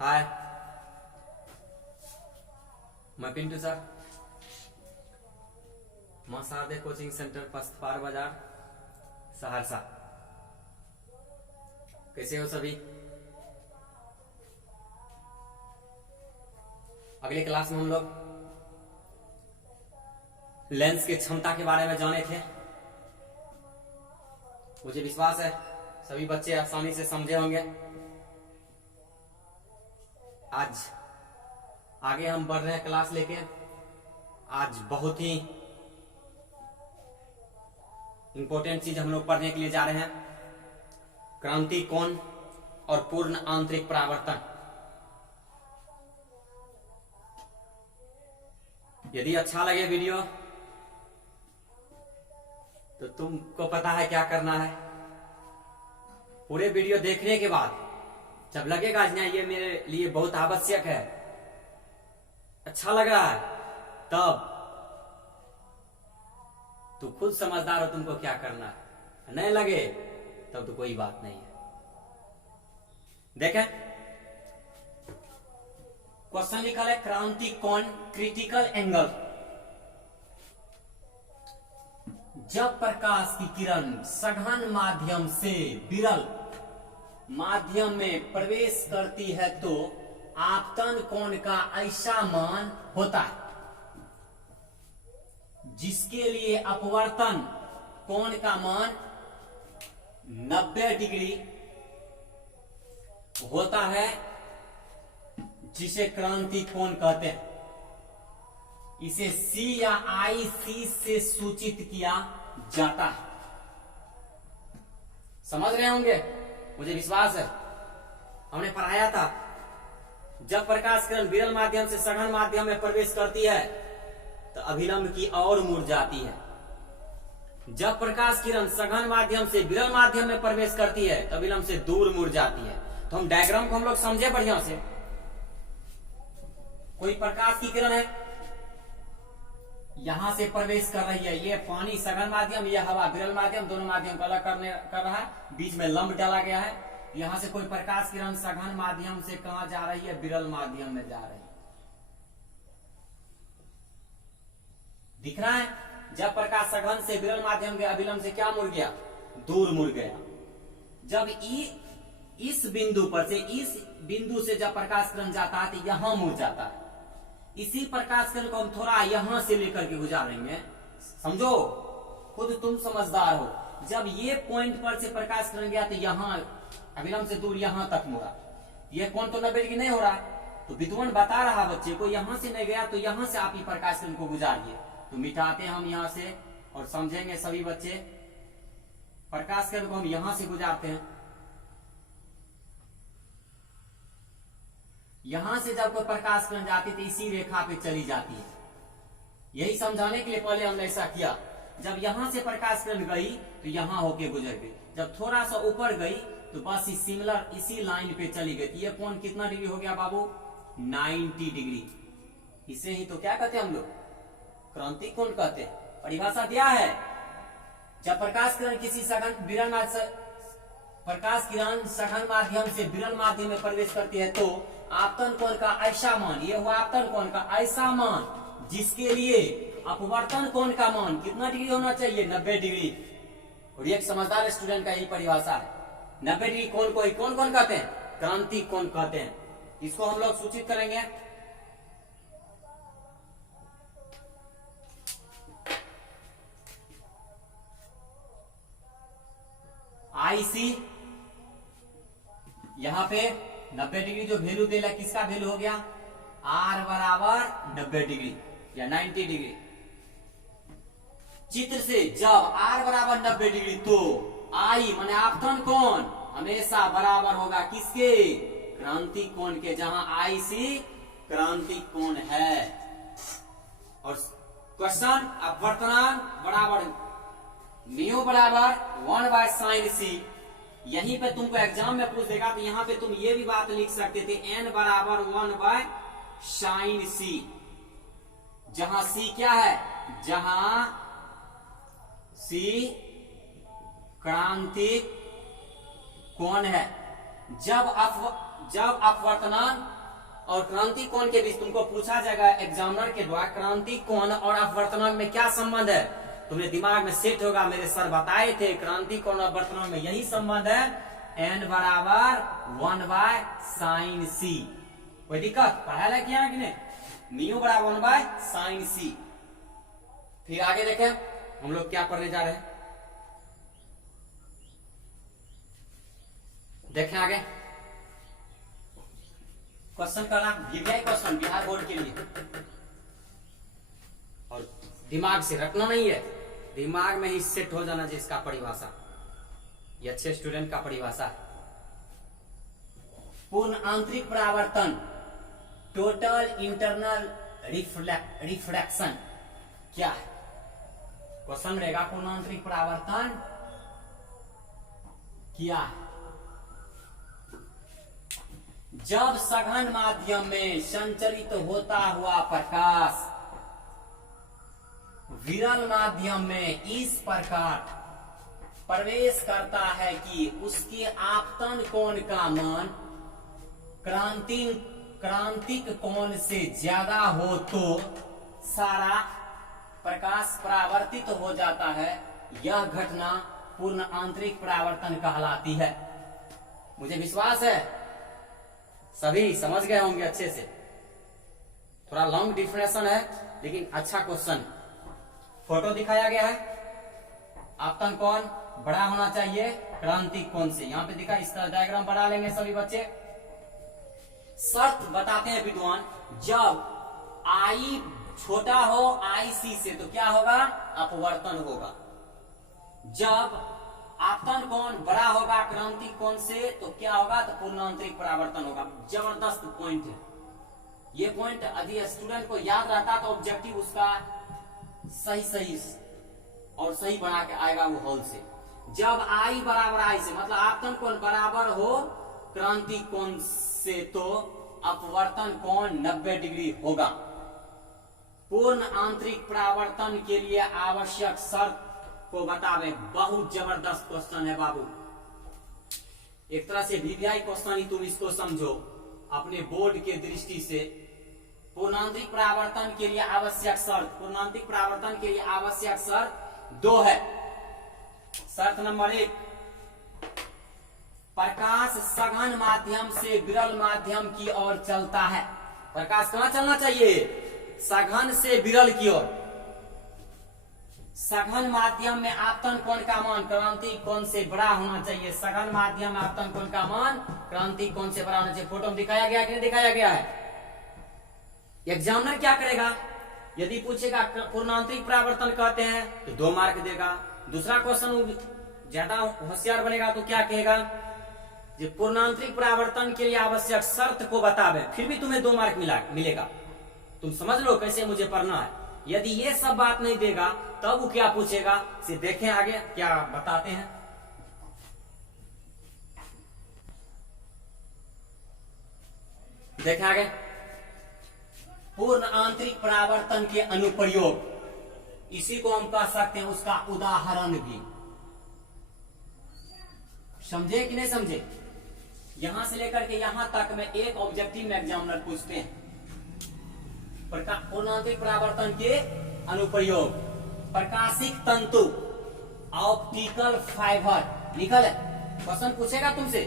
हाय, मैं पिंटू सर, मां शारदे coaching centre पस्तपार बाजार सहरसा। कैसे हो सभी? अगले क्लास में हम लोग लेंस की क्षमता के बारे में जाने थे। मुझे विश्वास है सभी बच्चे आसानी से समझे होंगे। आज आगे हम बढ़ रहे हैं क्लास लेके। आज बहुत ही इंपॉर्टेंट चीज हम लोग पढ़ने के लिए जा रहे हैं, क्रांति कोण और पूर्ण आंतरिक परावर्तन। यदि अच्छा लगे वीडियो तो तुमको पता है क्या करना है। पूरे वीडियो देखने के बाद जब लगेगा ये मेरे लिए बहुत आवश्यक है, अच्छा लग रहा है, तब तू खुद समझदार हो तुमको क्या करना है। नहीं लगे तब तो कोई बात नहीं है। देखें, क्वेश्चन लिखा है क्रांति कोण क्रिटिकल एंगल। जब प्रकाश की किरण सघन माध्यम से विरल माध्यम में प्रवेश करती है तो आपतन कोण का ऐसा मान होता है जिसके लिए अपवर्तन कोण का मान 90 डिग्री होता है, जिसे क्रांति कोण कहते हैं। इसे C या IC से सूचित किया जाता है। समझ रहे होंगे, मुझे विश्वास है। हमने पढ़ाया था जब प्रकाश किरण विरल माध्यम से सघन माध्यम में प्रवेश करती है तो अभिलंब की ओर मुड़ जाती है। जब प्रकाश किरण सघन माध्यम से विरल माध्यम में प्रवेश करती है तो अभिलंब से दूर मुड़ जाती है। तो हम डायग्राम को हम लोग समझे बढ़िया से। कोई प्रकाश की किरण है, यहां से प्रवेश कर रही है। ये पानी सघन माध्यम, ये हवा विरल माध्यम, दोनों माध्यम को अलग कर रहा है। बीच में लंब डाला गया है। यहां से कोई प्रकाश किरण सघन माध्यम से कहां जा रही है? विरल माध्यम में जा रही है। दिख रहा है? जब प्रकाश सघन से विरल माध्यम के अभिलंब से क्या मुड़ गया? दूर मुड़ गया। जब इस बिंदु पर से, इस बिंदु से जब प्रकाश किरण जाता है तो यहां मुड़ जाता है। इसी प्रकाश किरण को हम थोड़ा यहां से लेकर के गुजारेंगे। समझो, खुद तुम समझदार हो। जब ये पॉइंट पर से प्रकाश किरण गया तो यहां अभिलंब से दूर यहां तक मुड़ा। ये कोण तो 90 डिग्री नहीं हो रहा, तो विद्वान बता रहा बच्चे को यहां से नहीं गया तो यहां से आप ही प्रकाश किरण को गुजारिए। तो मिटाते हैं हम यहां से और समझेंगे सभी बच्चे। प्रकाश किरण को हम यहां से गुजारते हैं। यहां से जब कोई प्रकाश किरण जाती है तो इसी रेखा पे चली जाती है। यही समझाने के लिए पहले हमने ऐसा किया। जब यहां से प्रकाश किरण गई तो यहां होके गुजर गई। जब थोड़ा सा ऊपर गई तो बस सिमिलर इसी लाइन पे चली गई। ये कोण कितना डिग्री हो गया बाबू? 90 डिग्री। इसे ही तो क्या कहते हैं हम लोग? क्रांति कोण कहते हैं। परिभाषा दिया है, जब प्रकाश किरण किसी सघन विरल प्रकाश किरण सघन माध्यम से विरल माध्यम में प्रवेश करती है तो आपतन कोण का ऐसा मान, ये हुआ आपतन कोण का ऐसा मान जिसके लिए अपवर्तन कोण का मान कितना डिग्री होना चाहिए? 90 डिग्री। और एक समझदार स्टूडेंट का यही परिभाषा है। 90 डिग्री कोण को ही कौन कहते हैं? क्रांति कोण कहते हैं। इसको हम लोग सूचित करेंगे। IC, यहां पे 90 डिग्री जो वैल्यू दे रहा है, किसका वैल्यू हो गया? R बराबर 90 डिग्री या 90 डिग्री। चित्र से जब R बराबर 90 डिग्री तो I माने आपतन कोण हमेशा बराबर होगा किसके? क्रांति कोण के, जहां IC क्रांति कोण है। और क्वेश्चन अपवर्तनांक बराबर म्यू बराबर 1/sin c। यहीं पे तुमको एग्जाम में पूछ देगा तो यहां पे तुम ये भी बात लिख सकते थे, n बराबर 1/sin c। जहां c क्या है? जहां c क्रांतिक कोण है। जब अपवर्तनांक और क्रांति कोण के बीच तुमको पूछा जाएगा एग्जामिनर के द्वारा क्रांति कोण और अपवर्तनांक में क्या संबंध है, तुम्हें दिमाग में सेट होगा मेरे सर बताए थे क्रांति कोण और अपवर्तनांक में यही संबंध है, n बराबर 1/sin c। कोई दिक्कत पढ़ा है क्या कि नहीं? म्यू बराबर 1/sin c। फिर आगे देखें हम लोग क्या पढ़ने जा रहे हैं, देखें आगे क्वेश्चन करना वीवीआई क्वेश्चन बिहार बोर्ड के लिए, और दिमाग से रखना नहीं है, दिमाग में ही सेट हो जाना चाहिए इसका परिभाषा, ये अच्छे स्टूडेंट का परिभाषा। पूर्ण आंतरिक परावर्तन टोटल इंटरनल रिफ्रैक्शन क्या है? क्वेश्चन रहेगा पूर्ण आंतरिक परावर्तन क्या है? जब सघन माध्यम में संचरित होता हुआ प्रकाश विरल माध्यम में इस प्रकार प्रवेश करता है कि उसके आपतन कोण का मान क्रांतिक कोण से ज्यादा हो तो सारा प्रकाश परावर्तित हो जाता है, यह घटना पूर्ण आंतरिक परावर्तन कहलाती है। मुझे विश्वास है सभी समझ गए होंगे अच्छे से, थोड़ा लॉन्ग डिफिनेशन है लेकिन अच्छा क्वेश्चन। फोटो दिखाया गया है, आपतन कोण बड़ा होना चाहिए क्रांतिक कोण से, यहां पे दिखा, इस तरह डायग्राम बना लेंगे सभी बच्चे। शर्त बताते हैं विद्वान, जब आई छोटा हो IC से तो क्या होगा? अपवर्तन होगा। जब आपतन कोण बड़ा होगा क्रांतिक कोण से तो क्या होगा? तो पूर्ण आंतरिक परावर्तन होगा। जबरदस्त पॉइंट है ये, पॉइंट यदि स्टूडेंट को याद रहता तो ऑब्जेक्टिव उसका सही और सही बना के आएगा वो हॉल से। जब I बराबर I से मतलब आपतन कोण बराबर हो क्रांतिक कोण से तो अपवर्तन कोण 90 डिग्री होगा। पूर्ण आंतरिक परावर्तन के लिए आवश्यक शर्त को बतावे। बहुत जबरदस्त क्वेश्चन है बाबू, एक तरह से वीवीआई क्वेश्चन ही तुम इसको समझो अपने बोर्ड के दृष्टि से। पूर्णांतरिक परावर्तन के लिए आवश्यक शर्त, पूर्णांतरिक परावर्तन के लिए आवश्यक शर्त 2 है। शर्त नंबर 1, प्रकाश सघन माध्यम से विरल माध्यम की ओर चलता है। प्रकाश कहां चलना चाहिए? सघन से विरल की ओर। सघन माध्यम में आपतन कोण का मान क्रांतिक कोण से बड़ा होना चाहिए। सघन माध्यम में आपतन कोण का मान क्रांतिक कोण से बड़ा होना चाहिए। फोटो में दिखाया गया कि नहीं दिखाया गया है? एग्जामिनर क्या करेगा? यदि पूछेगा पूर्णांतरिक परावर्तन कहते हैं तो 2 मार्क देगा। दूसरा क्वेश्चन ज्यादा होशियार बनेगा तो क्या कहेगा? जो पूर्णांतरिक परावर्तन के लिए आवश्यक शर्त को बतावे, फिर भी तुम्हें 2 मार्क मिलेगा। तुम समझ लो कैसे मुझे पढ़ना है। यदि ये सब बात नहीं देगा तब वो क्या पूछेगा, से देखें आगे क्या बताते हैं। देखें आगे, पूर्ण आंतरिक परावर्तन के अनुप्रयोग, इसी को हम कह सकते हैं उसका उदाहरण भी। समझे कि नहीं समझे? यहां से लेकर के यहां तक में एक ऑब्जेक्टिव में एग्जामिनर पूछते हैं पूर्णांतरिक परावर्तन के अनुप्रयोग। प्रकाशिक तंतु ऑप्टिकल फाइबर निकल है, क्वेश्चन पूछेगा तुमसे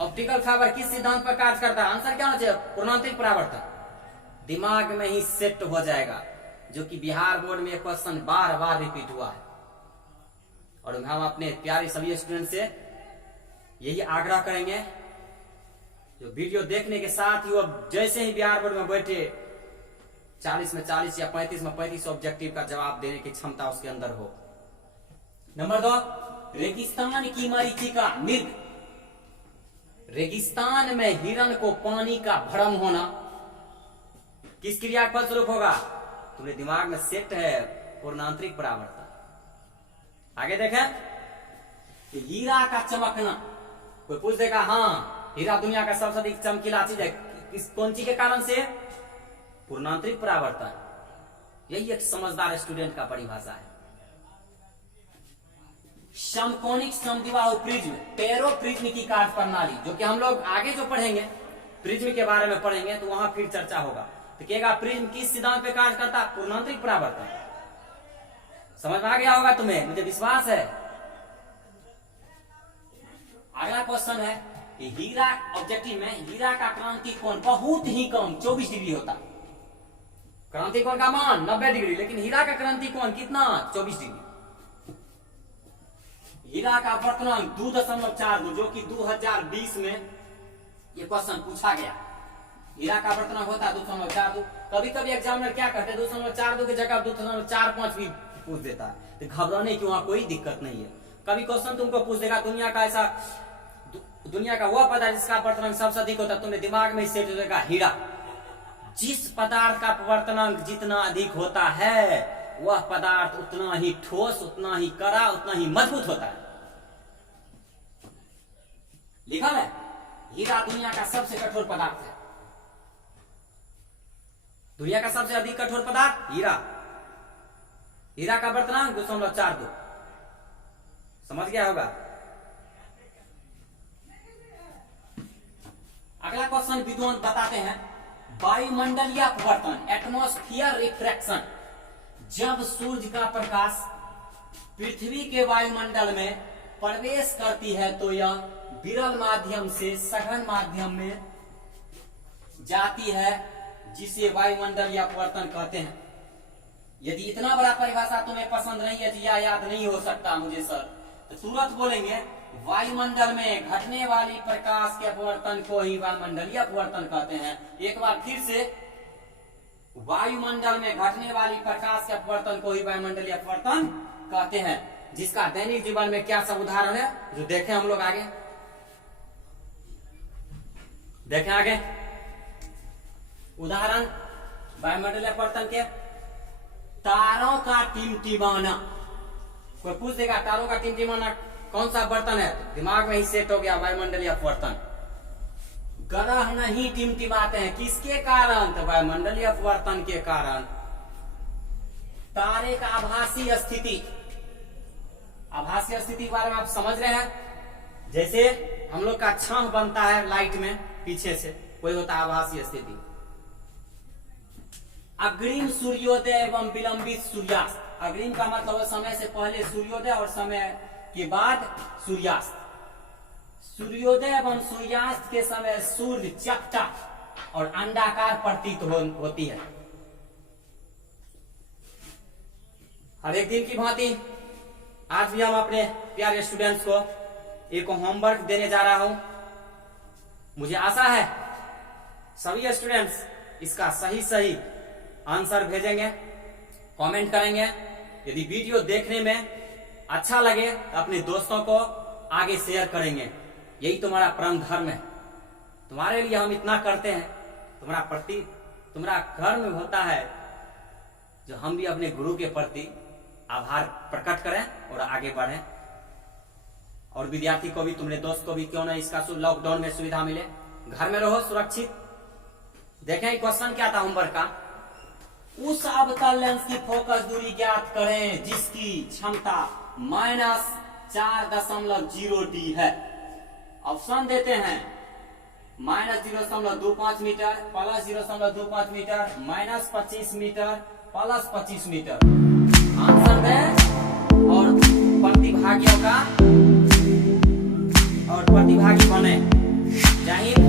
ऑप्टिकल फाइबर किस सिद्धांत पर कार्य करता है? आंसर क्या होना चाहिए? पूर्णांतरिक परावर्तन। दिमाग में ही सेट हो जाएगा, जो कि बिहार बोर्ड में क्वेश्चन बार बार रिपीट हुआ है। और हम अपने प्यारे सभी स्टूडेंट से यही आग्रह करेंगे, जो वीडियो देखने के साथ ही वो जैसे ही बिहार बोर्ड में बैठे 40 में 40 या 35 में 35 ऑब्जेक्टिव का जवाब देने की क्षमता उसके अंदर हो। नंबर 2, रेगिस्तान की मरीचिका मृग। रेगिस्तान में हिरण को पानी का भ्रम होना किस क्रिया का फलस्वरूप होगा? तुम्हें दिमाग में सेट है पूर्णांतरिक परावर्तन। आगे देखें, हीरा का चमकना। कोई पूछ देगा हाँ हीरा दुनिया का सबसे अधिक चमकीला चीज है, किस कौन चीज के कारण से? पूर्णांतरिक परावर्तन। यही एक समझदार स्टूडेंट का परिभाषा है। समकोणिक समद्विबाहु प्रिज्म, पेरो प्रिज्म की कार्य प्रणाली, जो कि हम लोग आगे जो पढ़ेंगे प्रिज्म के बारे में पढ़ेंगे तो वहां फिर चर्चा होगा। तो कहेगा प्रिज्म किस सिद्धांत पे कार्य करता? पूर्णांतरिक परावर्तन। समझ में आ गया होगा तुम्हें, मुझे विश्वास है। अगला क्वेश्चन है कि हीरा ऑब्जेक्टिव में हीरा का क्रांति कोण बहुत ही कम 24 डिग्री होता। क्रांति कोण का मान 90 डिग्री, लेकिन हीरा का क्रांति कोण कितना? 24 डिग्री। हीरा का अपवर्तनांक 2.42, जो कि 2020 में ये क्वेश्चन पूछा गया। हीरा का अपवर्तनांक होता है 2.42। कभी कभी एग्जामिनर क्या करते हैं 2.42 की जगह 2.45 भी पूछ देता है, तो घबराने की वहां कोई दिक्कत नहीं है। कभी क्वेश्चन तुमको पूछ देगा दुनिया का वह पदार्थ जिसका अपवर्तनांक सबसे अधिक होता है, तुमने दिमाग में सेट हो जाएगा हीरा। जिस पदार्थ का अपवर्तनांक जितना अधिक होता है वह पदार्थ उतना ही ठोस, उतना ही कड़ा, उतना ही मजबूत होता है। लिखा है हीरा दुनिया का सबसे कठोर पदार्थ है। दुनिया का सबसे अधिक कठोर पदार्थ हीरा। हीरा का अपवर्तनांक 2.42। समझ गया होगा। अगला क्वेश्चन विद्वान बताते हैं वायुमंडलीय अपवर्तन, एटमॉस्फियर रिफ्रैक्शन। जब सूर्य का प्रकाश पृथ्वी के वायुमंडल में प्रवेश करती है तो यह विरल माध्यम से सघन माध्यम में जाती है, जिसे वायुमंडलीय अपवर्तन कहते हैं। यदि इतना बड़ा परिभाषा तुम्हें पसंद नहीं है या याद नहीं हो सकता मुझे सर, तो तुरंत बोलेंगे वायुमंडल में घटने वाली प्रकाश के अपवर्तन को ही वायुमंडलीय अपवर्तन कहते हैं। एक बार फिर से, वायुमंडल में घटने वाली प्रकाश के अपवर्तन को ही वायुमंडलीय अपवर्तन कहते हैं। जिसका दैनिक जीवन में क्या सब उदाहरण है जो देखें हम लोग आगे। देखें आगे उदाहरण वायुमंडलीय अपवर्तन के। तारों का टिमटिमाना। कोई पूछ देगा तारों का टिमटिमाना कौन सा बर्तन है, तो दिमाग में ही सेट हो गया वायुमंडलीय अपवर्तन। ग्रह नहीं टिमटिमाते हैं, किसके कारण? तो वायुमंडलीय अपवर्तन के कारण। तारे का आभासी स्थिति, आभासी स्थिति के बारे में आप समझ रहे हैं। जैसे हम लोग का छाह बनता है लाइट में पीछे से, कोई होता है आभासी स्थिति। अग्रिम सूर्योदय एवं विलंबित सूर्यास्त। अग्रिम का मतलब है समय से पहले सूर्योदय और समय के बाद सूर्यास्त। सूर्योदय एवं सूर्यास्त के समय सूर्य चपटा और अंडाकार प्रतीत होती है। हर एक दिन की भांति आज भी हम अपने प्यारे स्टूडेंट्स को एक होमवर्क देने जा रहा हूं। मुझे आशा है सभी स्टूडेंट्स इसका सही आंसर भेजेंगे, कमेंट करेंगे। यदि वीडियो देखने में अच्छा लगे तो अपने दोस्तों को आगे शेयर करेंगे। यही तुम्हारा परम धर्म है। तुम्हारे लिए हम इतना करते हैं, तुम्हारा घर में होता है जो हम भी अपने गुरु के प्रति आभार प्रकट करें और आगे बढ़ें। और विद्यार्थी को भी, तुम्हारे दोस्त को भी क्यों ना इसका लॉकडाउन में सुविधा मिले। घर में रहो सुरक्षित। देखें क्वेश्चन क्या था होमवर्क का। उस अवतल लेंस की फोकस दूरी ज्ञात करें जिसकी क्षमता -4.0D है। ऑप्शन देते हैं -0.25 metre, +0.25 metre, -25 metre, +25 metre. Answer दें और प्रतिभागी बने। जय हिंद।